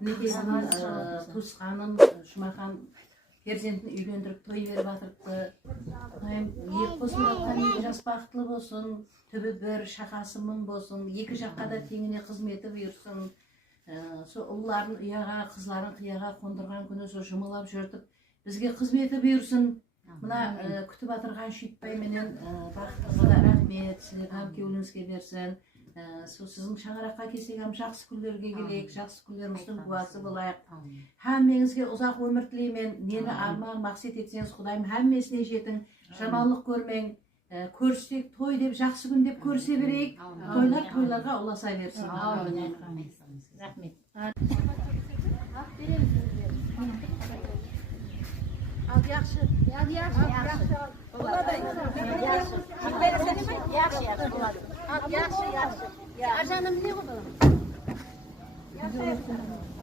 некесін туысқанын жұмахан перзентін үйлендіріп той беріп жатырыпты. Құдайым қосылып жатқан екі жас бақытлы болсын, түбі бір, шақасы мың болсын, екі жаққа да теңіне қызметі бұйырсын. Сол ұлларын ұяға, қызларын қияға қондырған күні сол жұмылап жүртіп, бізге қызметі бұйырсын. Мына күтіп атырған Шүйтбай менен бақытыңызға да рахмет, сіздерге кеуіліңізге берсін. Сол сіздің шаңыраққа келсек, жақсы күндерге келейік, жақсы күндеріміздің куәсі болайық. Әммеңізге ұзақ өмір тілеймін. Нені арман мақсат етсеңіз, Құдайым әммесіне жетің, жаманлық көрмең. Көрсек, той деп, жақсы күн деп көрсе берейік, тойларға ұласа берсін. Рахмет. Al yaxşı. Yaxşı. Al yaxşı. Ajanım ne oldu?